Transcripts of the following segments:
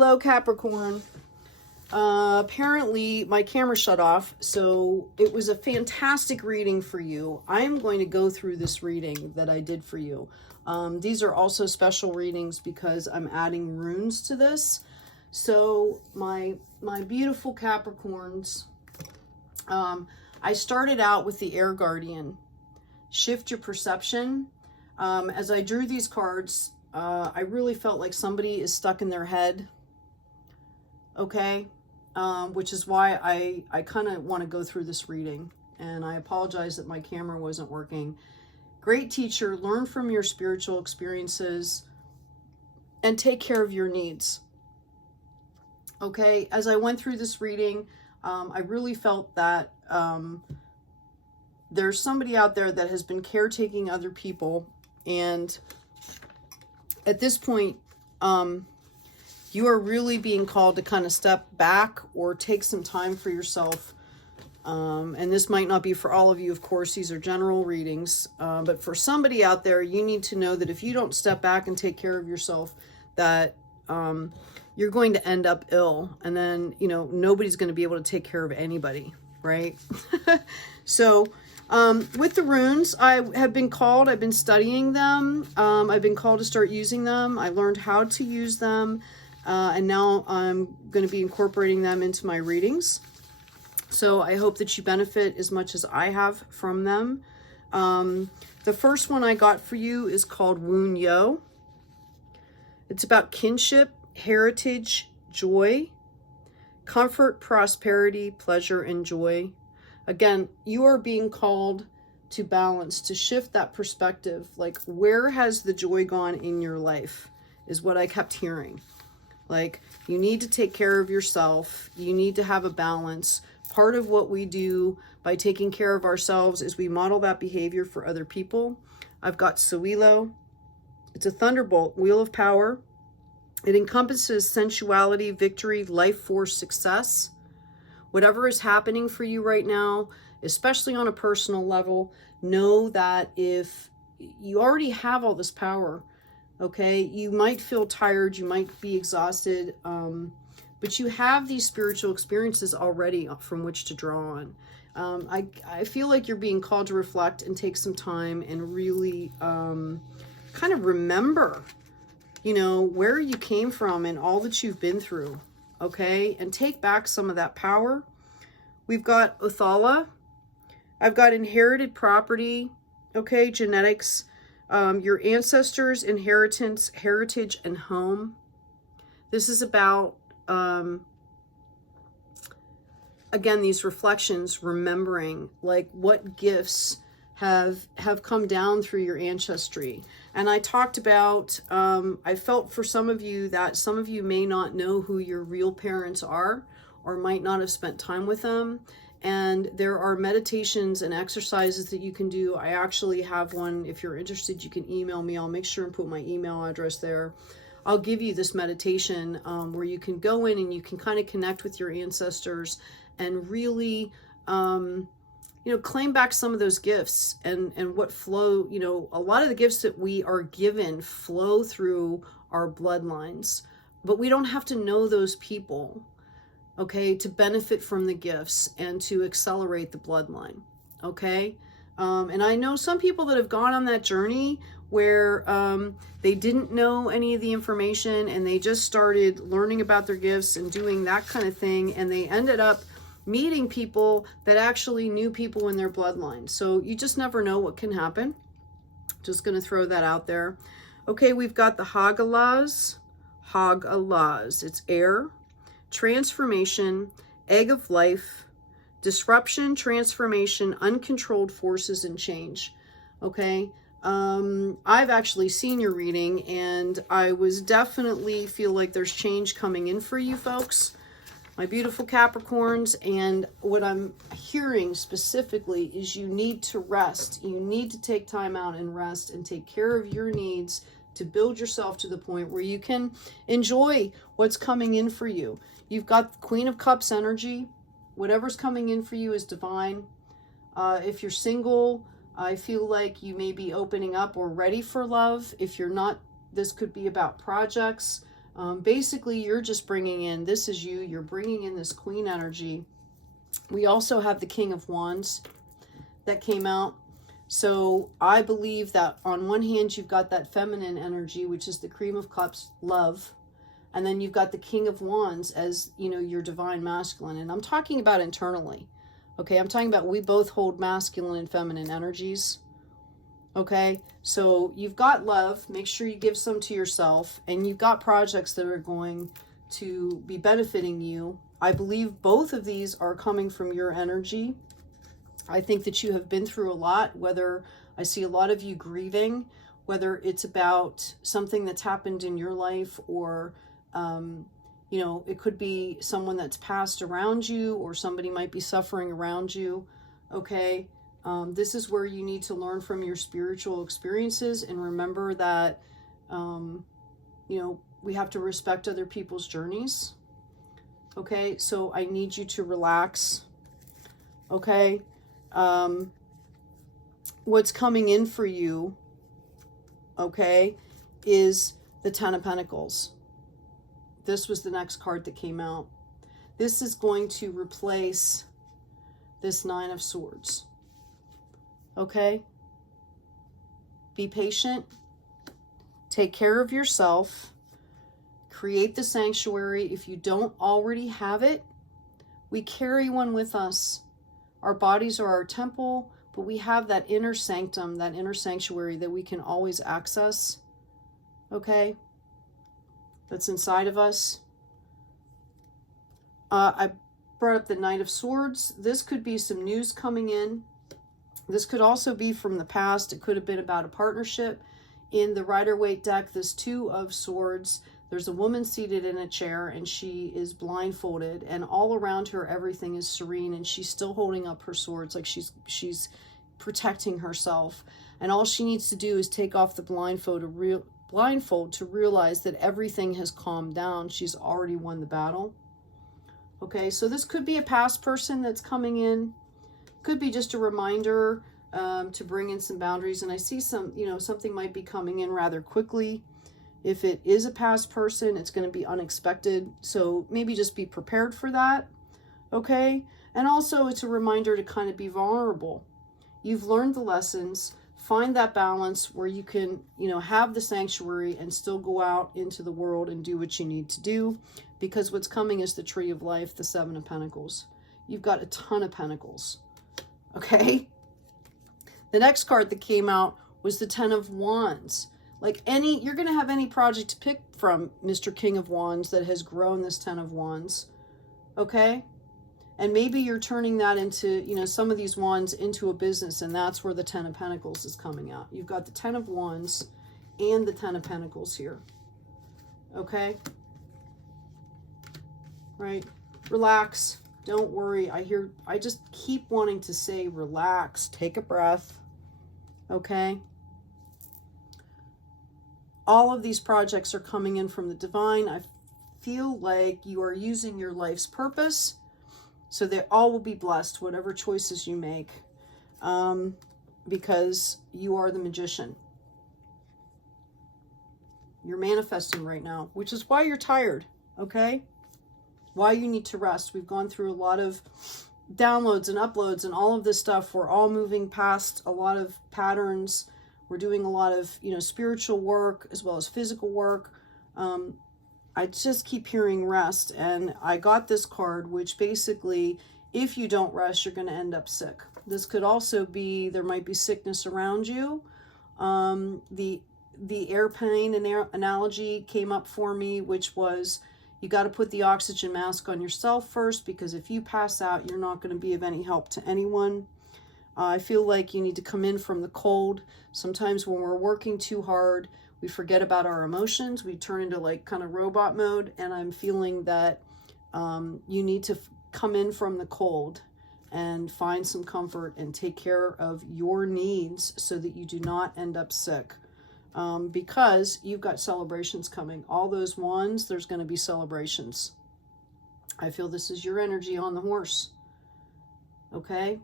Hello, Capricorn. Apparently my camera shut off, so it was a fantastic reading for you. I'm going to go through this reading that I did for you. These are also special readings because I'm adding runes to this. So my beautiful Capricorns, I started out with the Air Guardian. Shift your perception. As I drew these cards, I really felt like somebody is stuck in their head. Okay, which is why I kind of want to go through this reading, and I apologize that my camera wasn't working. Great teacher, learn from your spiritual experiences and take care of your needs. Okay, as I went through this reading, I really felt that there's somebody out there that has been caretaking other people, and at this point, you are really being called to kind of step back or take some time for yourself. And this might not be for all of you, of course, these are general readings. But for somebody out there, you need to know that if you don't step back and take care of yourself, that you're going to end up ill. And then, you know, nobody's going to be able to take care of anybody, right? So with the runes, I have been called, I've been studying them. I've been called to start using them. I learned how to use them. And now I'm going to be incorporating them into my readings. So I hope that you benefit as much as I have from them. The first one I got for you is called Woon Yo. It's about kinship, heritage, joy, comfort, prosperity, pleasure, and joy. Again, you are being called to balance, to shift that perspective. Like, where has the joy gone in your life is what I kept hearing. Like, you need to take care of yourself. You need to have a balance. Part of what we do by taking care of ourselves is we model that behavior for other people. I've got Sawilo. It's a thunderbolt, wheel of power. It encompasses sensuality, victory, life force, success. Whatever is happening for you right now, especially on a personal level, know that if you already have all this power, okay, you might feel tired, you might be exhausted, but you have these spiritual experiences already from which to draw on. I feel like you're being called to reflect and take some time and really kind of remember, you know, where you came from and all that you've been through, okay, and take back some of that power. We've got Othala. I've got inherited property, okay, genetics, your ancestors, inheritance, heritage, and home. This is about, again, these reflections, remembering like what gifts have come down through your ancestry. And I talked about, I felt for some of you that some of you may not know who your real parents are or might not have spent time with them. And there are meditations and exercises that you can do. I actually have one. If you're interested, you can email me. I'll make sure and put my email address there. I'll give you this meditation where you can go in and you can kind of connect with your ancestors and really, you know, claim back some of those gifts and what flow, you know, a lot of the gifts that we are given flow through our bloodlines, but we don't have to know those people, okay, to benefit from the gifts and to accelerate the bloodline, okay? And I know some people that have gone on that journey where they didn't know any of the information and they just started learning about their gifts and doing that kind of thing, and they ended up meeting people that actually knew people in their bloodline. So you just never know what can happen. Just going to throw that out there. Okay, we've got the Hagalaz. Hagalaz. It's air, transformation, egg of life, disruption, transformation, uncontrolled forces, and change. Okay, I've actually seen your reading, and I was definitely feel like there's change coming in for you folks, my beautiful Capricorns. And what I'm hearing specifically is you need to rest. You need to take time out and rest and take care of your needs to build yourself to the point where you can enjoy what's coming in for you. You've got the Queen of Cups energy. Whatever's coming in for you is divine. If you're single, I feel like you may be opening up or ready for love. If you're not, this could be about projects. Basically, you're just bringing in, this is you, you're bringing in this Queen energy. We also have the King of Wands that came out. So I believe that on one hand, you've got that feminine energy, which is the Cream of Cups, love. And then you've got the King of Wands as, you know, your divine masculine. And I'm talking about internally. Okay, I'm talking about we both hold masculine and feminine energies. Okay, so you've got love. Make sure you give some to yourself. And you've got projects that are going to be benefiting you. I believe both of these are coming from your energy. I think that you have been through a lot, whether I see a lot of you grieving, whether it's about something that's happened in your life, or, you know, it could be someone that's passed around you, or somebody might be suffering around you. Okay. This is where you need to learn from your spiritual experiences and remember that, you know, we have to respect other people's journeys. Okay. So I need you to relax. Okay. What's coming in for you, okay, is the Ten of Pentacles. This was the next card that came out. This is going to replace this Nine of Swords. Okay? Be patient. Take care of yourself. Create the sanctuary. If you don't already have it, we carry one with us. Our bodies are our temple, but we have that inner sanctum, that inner sanctuary that we can always access. Okay? That's inside of us. I brought up the Knight of Swords. This could be some news coming in. This could also be from the past. It could have been about a partnership. In the Rider-Waite deck, this Two of Swords, there's a woman seated in a chair and she is blindfolded, and all around her everything is serene, and she's still holding up her swords like she's protecting herself. And all she needs to do is take off the blindfold to realize that everything has calmed down. She's already won the battle. Okay, so this could be a past person that's coming in. Could be just a reminder to bring in some boundaries. And I see some, you know, something might be coming in rather quickly. If it is a past person, it's going to be unexpected. So maybe just be prepared for that. Okay. And also it's a reminder to kind of be vulnerable. You've learned the lessons. Find that balance where you can, you know, have the sanctuary and still go out into the world and do what you need to do. Because what's coming is the Tree of Life, the Seven of Pentacles. You've got a ton of pentacles. Okay. The next card that came out was the Ten of Wands. Like you're going to have any project to pick from, Mr. King of Wands, that has grown this Ten of Wands. Okay. And maybe you're turning that into, you know, some of these wands into a business, and that's where the Ten of Pentacles is coming out. You've got the Ten of Wands and the Ten of Pentacles here. Okay. Right. Relax. Don't worry. I just keep wanting to say relax. Take a breath. Okay. All of these projects are coming in from the divine. I feel like you are using your life's purpose. So they all will be blessed, whatever choices you make. Because you are the magician. You're manifesting right now, which is why you're tired. Okay. Why you need to rest. We've gone through a lot of downloads and uploads and all of this stuff. We're all moving past a lot of patterns. We're doing a lot of, you know, spiritual work as well as physical work. I just keep hearing rest. And I got this card, which basically, if you don't rest, you're going to end up sick. This could also be, there might be sickness around you. The airplane analogy came up for me, which was, you got to put the oxygen mask on yourself first, because if you pass out, you're not going to be of any help to anyone. I feel like you need to come in from the cold. Sometimes when we're working too hard, we forget about our emotions. We turn into like kind of robot mode. And I'm feeling that you need to come in from the cold and find some comfort and take care of your needs so that you do not end up sick. Because you've got celebrations coming. All those wands, there's going to be celebrations. I feel this is your energy on the horse. Okay?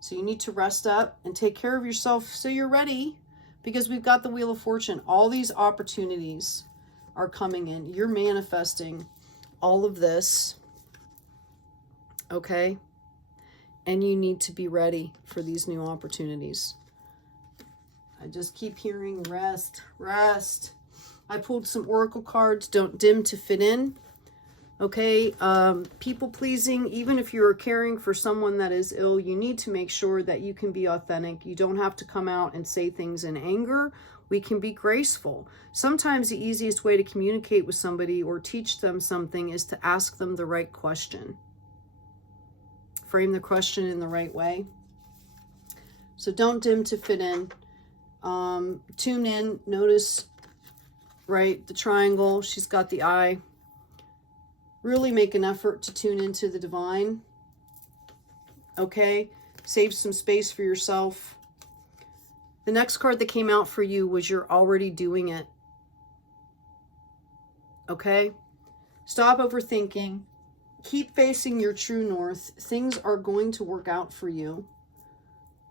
So you need to rest up and take care of yourself so you're ready, because we've got the Wheel of Fortune. All these opportunities are coming in. You're manifesting all of this, okay? And you need to be ready for these new opportunities. I just keep hearing rest, rest. I pulled some oracle cards. Don't dim to fit in. Okay, people pleasing, even if you're caring for someone that is ill, you need to make sure that you can be authentic. You don't have to come out and say things in anger. We can be graceful. Sometimes the easiest way to communicate with somebody or teach them something is to ask them the right question. Frame the question in the right way. So don't dim to fit in. Tune in, notice, right, the triangle, she's got the eye. Really make an effort to tune into the divine. Okay? Save some space for yourself. The next card that came out for you was you're already doing it. Okay? Stop overthinking. Keep facing your true north. Things are going to work out for you.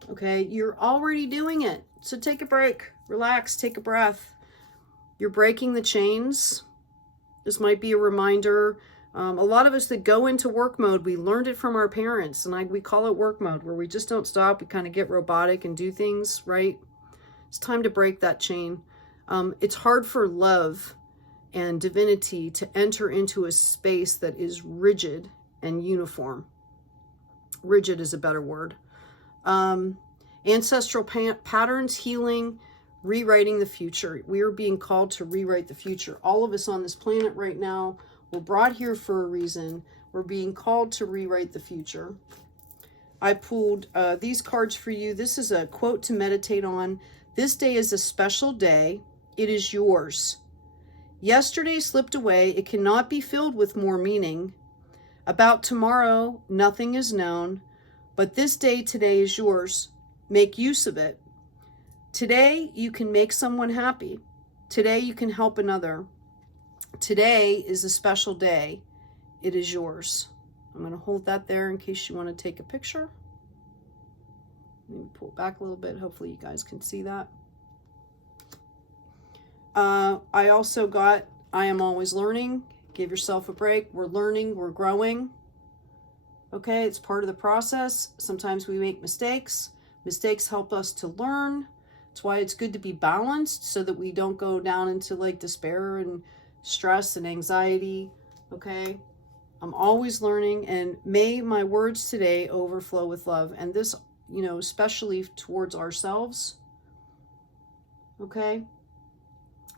Okay? You're already doing it. So take a break. Relax. Take a breath. You're breaking the chains. This might be a reminder. A lot of us that go into work mode, we learned it from our parents, and we call it work mode, where we just don't stop. We kind of get robotic and do things, right? It's time to break that chain. It's hard for love and divinity to enter into a space that is rigid and uniform. Rigid is a better word. Ancestral patterns, healing, rewriting the future. We are being called to rewrite the future. All of us on this planet right now, we're brought here for a reason. We're being called to rewrite the future. I pulled these cards for you. This is a quote to meditate on. This day is a special day. It is yours. Yesterday slipped away. It cannot be filled with more meaning. About tomorrow, nothing is known. But this day today is yours. Make use of it. Today, you can make someone happy. Today, you can help another. Today is a special day. It is yours. I'm going to hold that there in case you want to take a picture. Let me pull it back a little bit. Hopefully you guys can see that. I also got, I am always learning. Give yourself a break. We're learning. We're growing. Okay, it's part of the process. Sometimes we make mistakes. Mistakes help us to learn. That's why it's good to be balanced so that we don't go down into like despair and stress and anxiety. Okay, I'm always learning, and may my words today overflow with love. And this, you know, especially towards ourselves. Okay,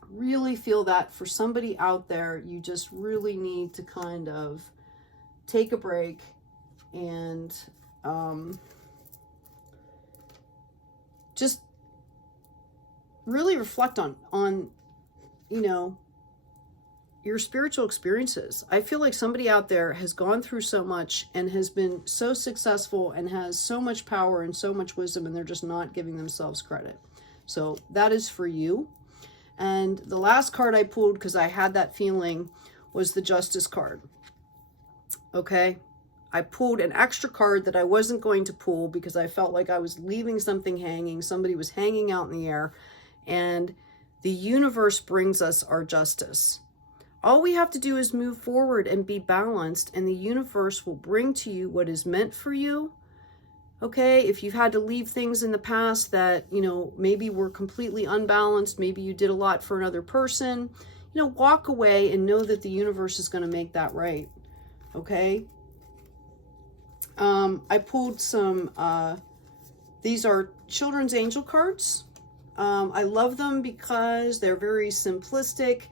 really feel that for somebody out there, you just really need to kind of take a break and just really reflect on you know, your spiritual experiences. I feel like somebody out there has gone through so much and has been so successful and has so much power and so much wisdom, and they're just not giving themselves credit. So that is for you. And the last card I pulled, because I had that feeling, was the Justice card. Okay, I pulled an extra card that I wasn't going to pull because I felt like I was leaving something hanging. Somebody was hanging out in the air, and the universe brings us our justice. All we have to do is move forward and be balanced, and the universe will bring to you what is meant for you. Okay, if you've had to leave things in the past that, you know, maybe were completely unbalanced, maybe you did a lot for another person, you know, walk away and know that the universe is going to make that right. Okay. I pulled some, these are children's angel cards. I love them because they're very simplistic.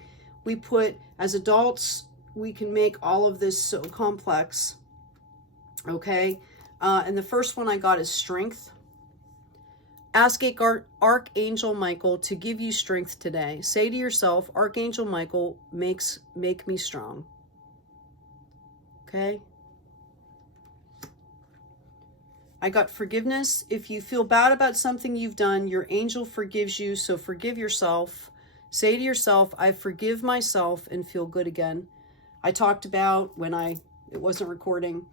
We put, as adults, we can make all of this so complex. Okay. And the first one I got is strength. Ask Archangel Michael to give you strength today. Say to yourself, Archangel Michael, make me strong. Okay. I got forgiveness. If you feel bad about something you've done, your angel forgives you. So forgive yourself. Say to yourself, I forgive myself and feel good again. I talked about when it wasn't recording.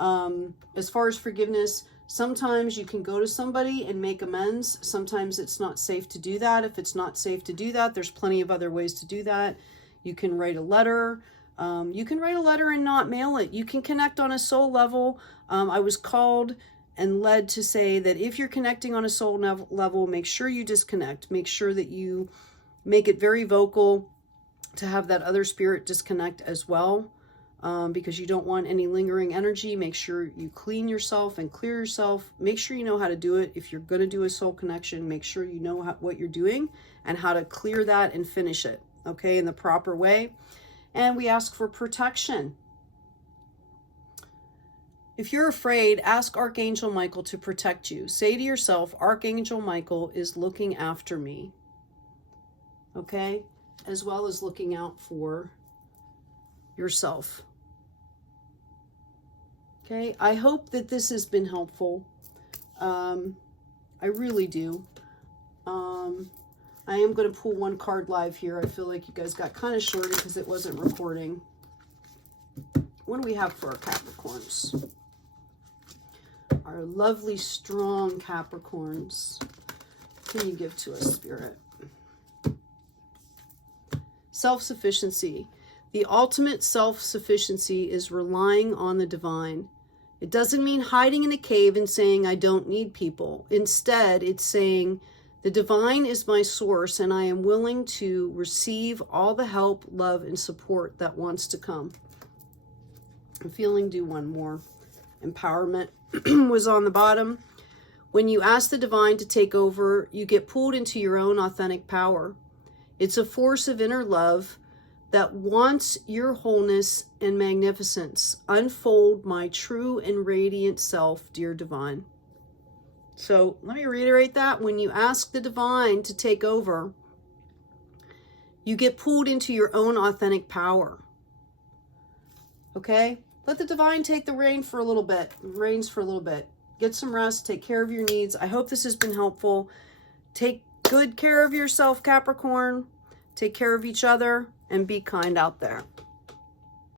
As far as forgiveness, sometimes you can go to somebody and make amends. Sometimes it's not safe to do that. If it's not safe to do that, there's plenty of other ways to do that. You can write a letter. You can write a letter and not mail it. You can connect on a soul level. I was called and led to say that if you're connecting on a soul level, make sure you disconnect. Make sure that you make it very vocal to have that other spirit disconnect as well, because you don't want any lingering energy. Make sure you clean yourself and clear yourself. Make sure you know how to do it. If you're going to do a soul connection, make sure you know what you're doing and how to clear that and finish it, okay, in the proper way. And we ask for protection. If you're afraid, ask Archangel Michael to protect you. Say to yourself, Archangel Michael is looking after me, okay, as well as looking out for yourself. Okay, I hope that this has been helpful. I really do. I am going to pull one card live here. I feel like you guys got kind of shorted because it wasn't recording. What do we have for our Capricorns? Our lovely, strong Capricorns. What can you give to us, Spirit? Self-sufficiency. The ultimate self-sufficiency is relying on the divine. It doesn't mean hiding in a cave and saying, I don't need people. Instead, it's saying, the divine is my source, and I am willing to receive all the help, love, and support that wants to come. I'm feeling, do one more. Empowerment was on the bottom. When you ask the divine to take over, you get pulled into your own authentic power. It's a force of inner love that wants your wholeness and magnificence. Unfold my true and radiant self, dear divine. So let me reiterate that. When you ask the divine to take over, you get pulled into your own authentic power. Okay? Let the divine take the reins for a little bit. Get some rest. Take care of your needs. I hope this has been helpful. Take good care of yourself, Capricorn. Take care of each other and be kind out there.